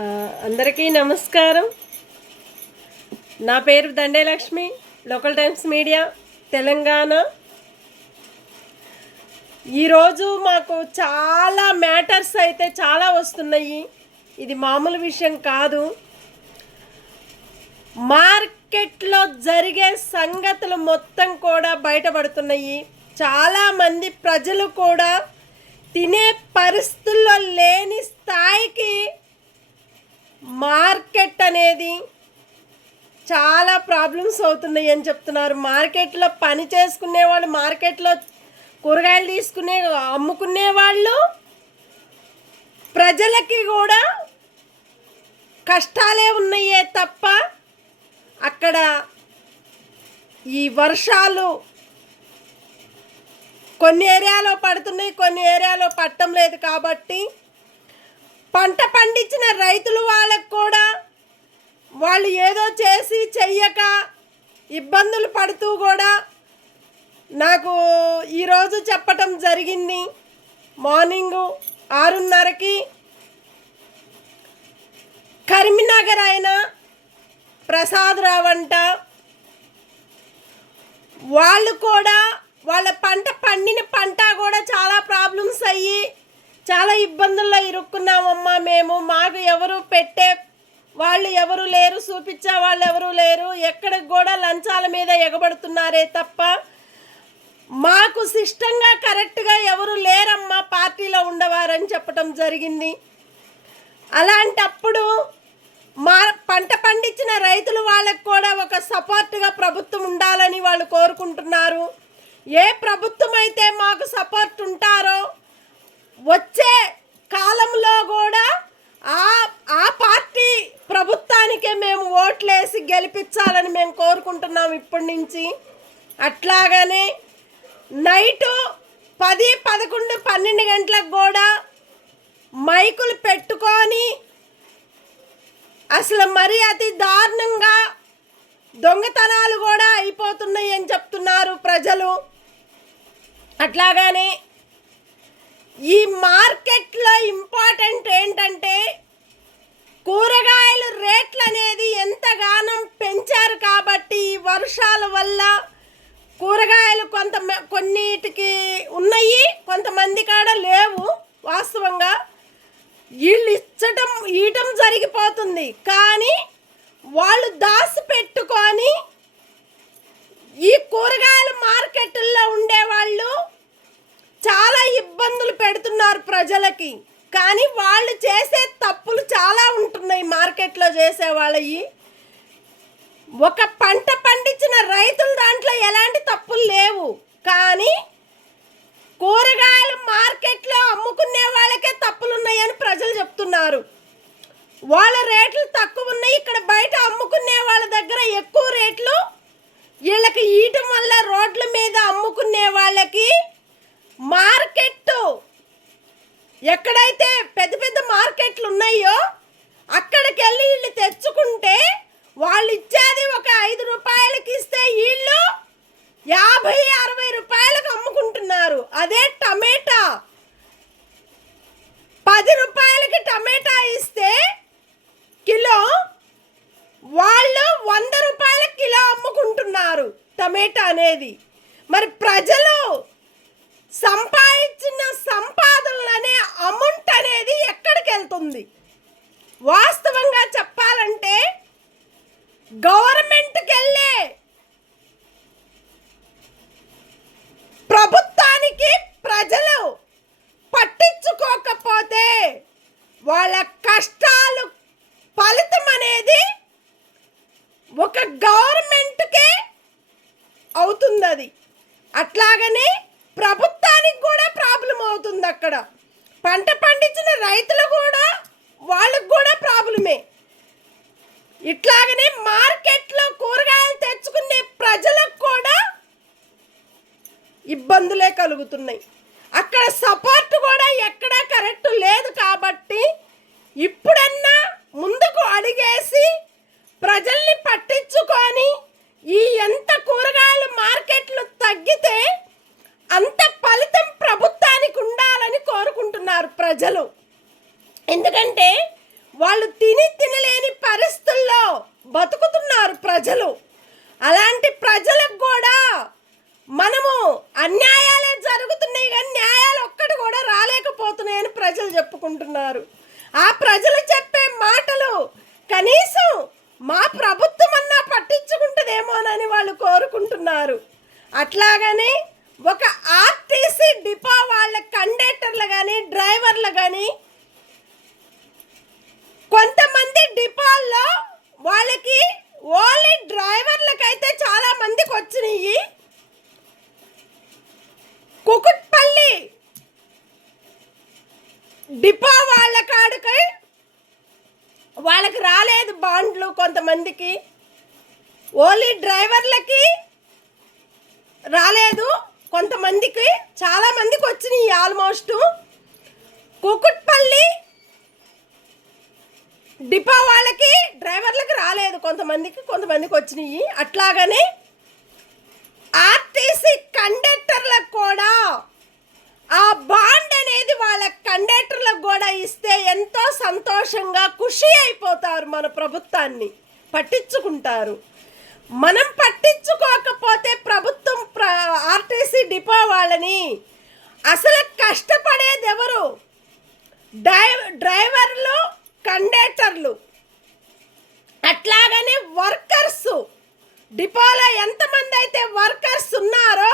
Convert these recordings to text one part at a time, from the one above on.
ఆ, అందరికీ నమస్కారం. నా పేరు దండేలక్ష్మి, లోకల్ టైమ్స్ మీడియా, తెలంగాణ. ఈరోజు మాకు చాలా మ్యాటర్స్ అయితే చాలా వస్తున్నాయి. ఇది మామూలు విషయం కాదు. మార్కెట్లో జరిగే సంగతులు మొత్తం కూడా బయటపడుతున్నాయి. చాలామంది ప్రజలు కూడా తినే పరిస్థితుల్లో లేని స్థాయికి మార్కెట్ అనేది చాలా ప్రాబ్లమ్స్ అవుతున్నాయి అని చెప్తున్నారు. మార్కెట్లో పని చేసుకునే వాళ్ళు, మార్కెట్లో కూరగాయలు అమ్ముకునే వాళ్ళు, ప్రజలకి కూడా కష్టాలే ఉన్నాయే తప్ప అక్కడ ఈ వర్షాలు కొన్ని ఏరియాలో పడుతున్నాయి, కొన్ని ఏరియాలో పట్టం లేదు. కాబట్టి పంట పండించిన రైతులు వాళ్ళకు కూడా వాళ్ళు ఏదో చేసి చెయ్యక ఇబ్బందులు పడుతూ కూడా నాకు ఈరోజు చెప్పటం జరిగింది. మార్నింగు 6:30కి కరీంనగర్ ఆయన ప్రసాద్ రావు అంట, వాళ్ళు కూడా వాళ్ళ పండిన పంట కూడా చాలా ప్రాబ్లమ్స్ అయ్యి చాలా ఇబ్బందుల్లో ఇరుక్కున్నామమ్మా మేము. మాకు ఎవరు పెట్టే వాళ్ళు ఎవరు లేరు, చూపించే వాళ్ళు ఎవరు లేరు, ఎక్కడికి కూడా లంచాల మీద ఎగబడుతున్నారే తప్ప మాకు సిస్టంగా కరెక్ట్గా ఎవరు లేరమ్మా పార్టీలో ఉండవారని చెప్పటం జరిగింది. అలాంటప్పుడు మా పంట పండించిన రైతులు వాళ్ళకు కూడా ఒక సపోర్ట్గా ప్రభుత్వం ఉండాలని వాళ్ళు కోరుకుంటున్నారు. ఏ ప్రభుత్వం అయితే మాకు సపోర్ట్ ఉంటారో వచ్చే కాలంలో కూడా ఆ పార్టీ ప్రభుత్వానికే మేము ఓట్లేసి గెలిపించాలని మేము కోరుకుంటున్నాం ఇప్పటి నుంచి. అట్లాగనే నైటు 10, 11, 12 గంటలకు కూడా మైకులు పెట్టుకొని అసలు మరీ అతి దారుణంగా దొంగతనాలు కూడా అయిపోతున్నాయి అని చెప్తున్నారు ప్రజలు. అట్లాగానే ఈ మార్కెట్లో ఇంపార్టెంట్ ఏంటంటే కూరగాయల రేట్లు అనేది ఎంతగానో పెంచారు. కాబట్టి ఈ వర్షాల వల్ల కూరగాయలు కొన్నిటికి ఉన్నాయి, కొంతమంది కాడ లేవు. వాస్తవంగా వీళ్ళు ఇయటం జరిగిపోతుంది, కానీ వాళ్ళు దాచి పెట్టుకొని ఈ కూరగాయల మార్కెట్లో ఉండేవాళ్ళు చాలా ఇబ్బందులు పెడుతున్నారు ప్రజలకి. కానీ వాళ్ళు చేసే తప్పులు చాలా ఉంటున్నాయి. మార్కెట్లో చేసే వాళ్ళవి ఒక పంట పండించిన రైతులు దాంట్లో ఎలాంటి తప్పులు లేవు, కానీ కూరగాయలు మార్కెట్లో అమ్ముకునే వాళ్ళకే తప్పులు ఉన్నాయని ప్రజలు చెప్తున్నారు. వాళ్ళ రేట్లు తక్కువ ఉన్నాయి, ఇక్కడ బయట అమ్ముకునే వాళ్ళ దగ్గర ఎక్కువ రేట్లు వీళ్ళకి ఇయటం వల్ల రోడ్ల మీద అమ్ముకునే వాళ్ళకి మార్కెట్ ఎక్కడైతే పెద్ద పెద్ద మార్కెట్లు ఉన్నాయో అక్కడికి వెళ్ళి వీళ్ళు తెచ్చుకుంటే వాళ్ళు ఇచ్చేది ఒక 5 రూపాయలకి ఇస్తే వీళ్ళు 50-60 రూపాయలకు అమ్ముకుంటున్నారు. అదే టమేటా 10 రూపాయలకి టమేటా ఇస్తే కిలో వాళ్ళు 100 రూపాయలకి కిలో అమ్ముకుంటున్నారు టమేటా అనేది. మరి ప్రజలు సంపాదించిన సంపాదనలనే అమౌంట్ అనేది ఎక్కడికి వెళ్తుంది? వాస్తవంగా చెప్పాలంటే గవర్నమెంట్కి వెళ్ళే ప్రభుత్వానికి ప్రజలు పట్టించుకోకపోతే వాళ్ళ కష్టాలు ఫలితం అనేది ఒక గవర్నమెంట్కే అవుతుంది. అది అట్లాగనే ప్రభుత్వానికి కూడా ప్రాబ్లం అవుతుంది. అక్కడ పంట పండించిన రైతులు కూడా వాళ్ళకు కూడా ప్రాబ్లమే. ఇట్లాగనే మార్కెట్లో కూరగాయలు తెచ్చుకునే ప్రజలకు కూడా ఇబ్బందులే కలుగుతున్నాయి. అక్కడ సపోర్ట్ కూడా ఎక్కడా కరెక్ట్ లేదు. కాబట్టి ఇప్పుడన్నా ముందుకు అడిగేసి ప్రజల్ని పట్టించుకొని ఈ ఎంత కూరగాయల మార్కెట్లు తగ్గితే అంత ఫలితం ప్రభుత్వానికి ఉండాలని కోరుకుంటున్నారు ప్రజలు. ఎందుకంటే వాళ్ళు తినలేని పరిస్థితుల్లో బతుకుతున్నారు ప్రజలు. అలాంటి ప్రజలకు కూడా మనము అన్యాయాలే జరుగుతున్నాయి కానీ న్యాయాలు ఒక్కటి కూడా రాలేకపోతున్నాయని ప్రజలు చెప్పుకుంటున్నారు. ఆ ప్రజలు చెప్పే మాటలు కనీసం మా ప్రభుత్వం అన్నా పట్టించుకుంటుందేమోనని వాళ్ళు కోరుకుంటున్నారు. అట్లాగని ఒక ఆర్టీసీ డిపో వాళ్ళ కండక్టర్లు కానీ డ్రైవర్లు కానీ కొంతమంది డిపోల్లో వాళ్ళకి ఓన్లీ డ్రైవర్లకైతే చాలా మందికి వచ్చినాయి. కుకుట్పల్లి డిపో వాళ్ళ కాడికి వాళ్ళకి రాలేదు బాండ్లు. కొంతమందికి ఓన్లీ డ్రైవర్లకి రాలేదు, కొంతమందికి చాలా మందికి వచ్చినాయి. ఆల్మోస్ట్ కుకుట్పల్లి డిపో వాళ్ళకి డ్రైవర్లకి రాలేదు, కొంతమందికి వచ్చినాయి. అట్లాగనే ఆర్టీసీ కండక్టర్లకు కూడా ఆ బాండ్ అనేది వాళ్ళ కండక్టర్లకు కూడా ఇస్తే ఎంతో సంతోషంగా ఖుషి అయిపోతారు. మన ప్రభుత్వాన్ని పట్టించుకుంటారు. మనం పట్టించుకోకపోతే ప్రభుత్వం ఆర్టీసీ డిపో వాళ్ళని అసలు కష్టపడేది ఎవరు? డ్రైవర్లు, కండక్టర్లు. అట్లాగనే వర్కర్స్, డిపోలో ఎంతమంది అయితే వర్కర్స్ ఉన్నారో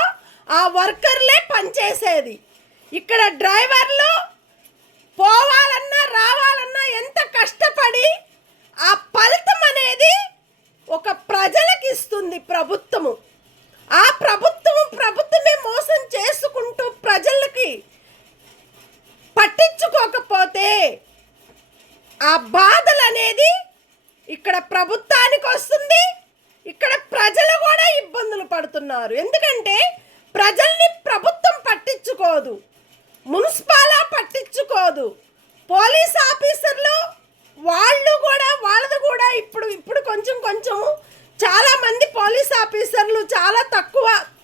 ఆ వర్కర్లే పనిచేసేది. ఇక్కడ డ్రైవర్లు పోవాలన్నా రావాలన్నా ఎంత కష్టపడి ఆ ఫలితం అనేది ఒక ప్రజలకు ఇస్తుంది ప్రభుత్వము. ఆ ప్రభుత్వమే మోసం చేసుకుంటూ ప్రజలకి పట్టించుకోకపోతే ఆ బాధలు అనేది ఇక్కడ ప్రభుత్వానికి వస్తుంది. ఇక్కడ ప్రజలు కూడా ఇబ్బందులు పడుతున్నారు. ఎందుకంటే ప్రజల్ని ప్రభుత్వం పట్టించుకోదు, మున్సిపాలా పట్టించుకోదు, పోలీస్ ఆఫీసర్లు వాళ్ళది కూడా ఇప్పుడు కొంచెం చాలామంది పోలీస్ ఆఫీసర్లు చాలా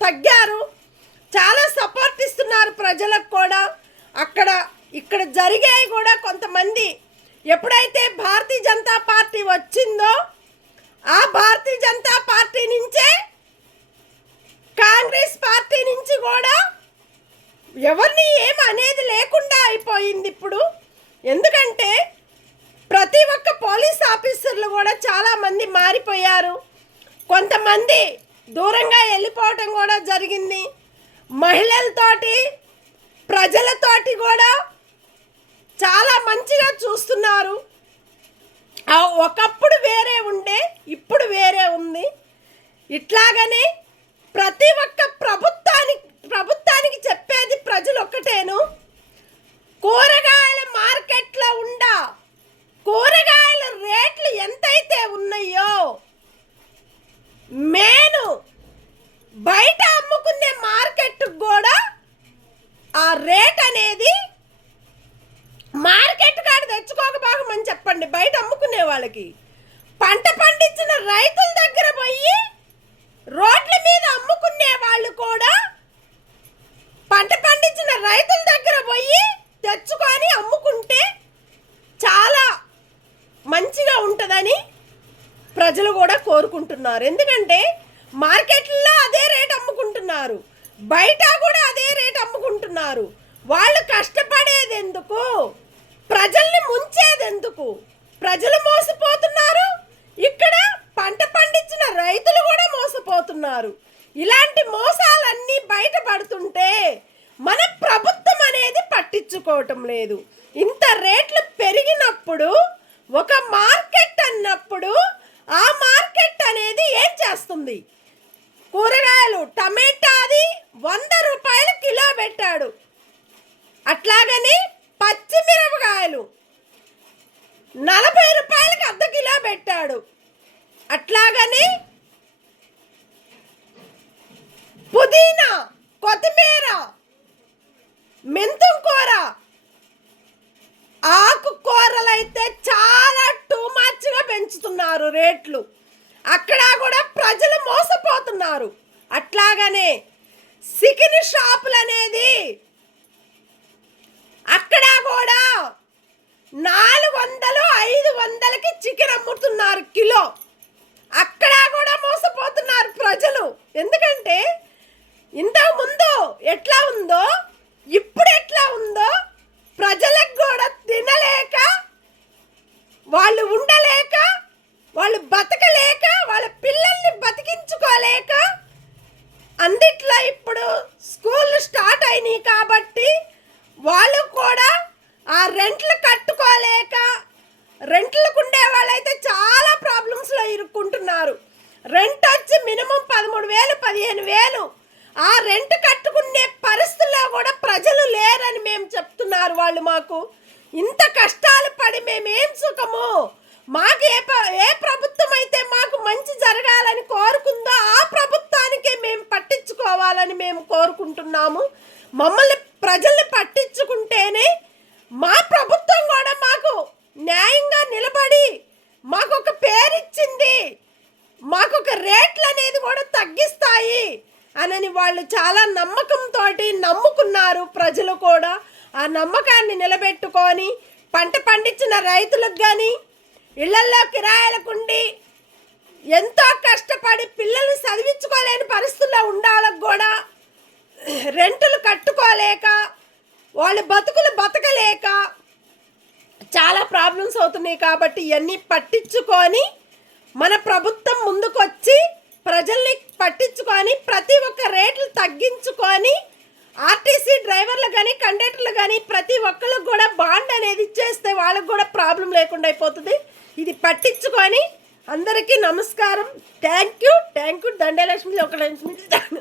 తగ్గారు. చాలా సపోర్ట్ ఇస్తున్నారు ప్రజలకు కూడా. ఇక్కడ జరిగాయి కూడా కొంతమంది. ఎప్పుడైతే భారతీయ జనతా పార్టీ వచ్చిందో ఆ భారతీయ జనతా పార్టీ నుంచే కాంగ్రెస్ పార్టీ నుంచి కూడా ఎవరిని ఏం అనేది లేకుండా అయిపోయింది ఇప్పుడు. ఎందుకంటే ప్రతి ఒక్క పోలీస్ ఆఫీసర్లు కూడా చాలామంది మారిపోయారు. కొంతమంది దూరంగా వెళ్ళిపోవటం కూడా జరిగింది. మహిళలతోటి ప్రజలతోటి కూడా చాలా మంచిగా చూస్తున్నారు. ఒకప్పుడు వేరే ఉండే, ఇప్పుడు వేరే ఉంది. ఇట్లాగనే ప్రతి ఒక్క ప్రభుత్వానికి చెప్పేది ప్రజలు ఒక్కటేను. కూరగాయల మార్కెట్లో కూరగాయల రేట్లు ఎంతైతే ఉన్నాయో బయట అమ్ముకునే మార్కెట్ కూడా ఆ రేట్ అనేది మార్కెట్ కాడ తెచ్చుకోకపోకమని చెప్పండి. బయట అమ్ముకునే వాళ్ళకి పంట పండించిన రైతుల దగ్గర పోయి రోడ్ల మీద అమ్ముకునే వాళ్ళు కూడా పంట పండించిన రైతుల దగ్గర పోయి తెచ్చుకొని అమ్ముకుంటే చాలా మంచిగా ఉంటుందని ప్రజలు కూడా కోరుకుంటున్నారు. ఎందుకంటే మార్కెట్లో అదే రేట్ అమ్ముకుంటున్నారు, బయట కూడా అదే రేట్ అమ్ముకుంటున్నారు. వాళ్ళు కష్టపడేది ఎందుకు? ప్రజల్ని ముంచేది ఎందుకు? ప్రజలు మోసపోతున్నారు, ఇక్కడ పంట పండించిన రైతులు కూడా మోసపోతున్నారు. ఇలాంటి మోసాలన్నీ బయటపడుతుంటే మన ప్రభుత్వం అనేది పట్టించుకోవటం లేదు. ఇంత రేట్లు పెరిగినప్పుడు ఒక మార్కెట్ అన్నప్పుడు ఆ మార్కెట్ అనేది ఏం చేస్తుంది? కూరగాయలు టమాటాది 100 రూపాయలు కిలో పెట్టాడు. అట్లాగని పచ్చిమిరపకాయలు 40 రూపాయలకి అర్ధ కిలో పెట్టాడు. అట్లాగని పుదీనా, కొత్తిమీర, మెంతం కూర, ఆకుకూరలు అయితే చాలా టూ మచ్గా పెంచుతున్నారు రేట్లు. అక్కడ కూడా ప్రజలు మోసపోతున్నారు. అట్లాగనే చికెన్ షాపులు అనేది అక్కడ కూడా 400, అమ్ముతున్నారు కిలో. అక్కడ కూడా మోసపోతున్నారు ప్రజలు. ఎందుకంటే ఇంతకుముందు ఎట్లా ఉందో ఇప్పుడు ఎట్లా ఉందో ప్రజలకు కూడా తినలేక, వాళ్ళు ఉండలేక, వాళ్ళు బతకలేక, వాళ్ళ పిల్లల్ని బతికించుకోలేక, అందిట్లో ఇప్పుడు స్కూళ్ళు స్టార్ట్ అయినాయి కాబట్టి వాళ్ళు కూడా ఆ రెంట్లు కట్టుకోలేక, రెంట్లకు ఉండే వాళ్ళైతే చాలా ప్రాబ్లమ్స్లో ఇరుక్కుంటున్నారు. రెంట్ వచ్చి మినిమం 13,000 15,000. ఆ రెంట్ కట్టుకునే పరిస్థితుల్లో కూడా ప్రజలు లేరని మేము చెప్తున్నారు వాళ్ళు. మాకు ఇంత కష్టాలు పడి మేమేం సుఖము, మాకు ఏ ప్రభుత్వం అయితే మాకు మంచి జరగాలని కోరుకుందో ఆ ప్రభుత్వానికే మేము పట్టించుకోవాలని మేము కోరుకుంటున్నాము. మమ్మల్ని ప్రజల్ని పట్టించుకుంటేనే మా ప్రభుత్వం కూడా మాకు న్యాయంగా నిలబడి మాకు ఒక పేరిచ్చింది, మాకు ఒక రేట్లు అనేది కూడా తగ్గిస్తాయి అని వాళ్ళు చాలా నమ్మకంతో నమ్ముకున్నారు. ప్రజలు కూడా ఆ నమ్మకాన్ని నిలబెట్టుకొని పంట పండించిన రైతులకు కానీ, ఇళ్లల్లో కిరాయిలకుండి ఎంతో కష్టపడి పిల్లల్ని చదివించుకోలేని పరిస్థితుల్లో ఉండాలకు కూడా రెంటులు కట్టుకోలేక, వాళ్ళ బతుకులు బతకలేక చాలా ప్రాబ్లమ్స్ అవుతున్నాయి. కాబట్టి ఇవన్నీ పట్టించుకొని మన ప్రభుత్వం ముందుకొచ్చి ప్రజల్ని పట్టించుకొని ప్రతి ఒక్క రేట్లు తగ్గించుకొని ఆర్టీసీ డ్రైవర్లు కానీ కండక్టర్లు కానీ ప్రతి ఒక్కరికి కూడా బాండ్ అనేది ఇచ్చేస్తే వాళ్ళకు కూడా ప్రాబ్లం లేకుండా అయిపోతుంది. ఇది పట్టించుకొని అందరికీ నమస్కారం. Thank you. దండే లక్ష్మి ఒక నిమిషం.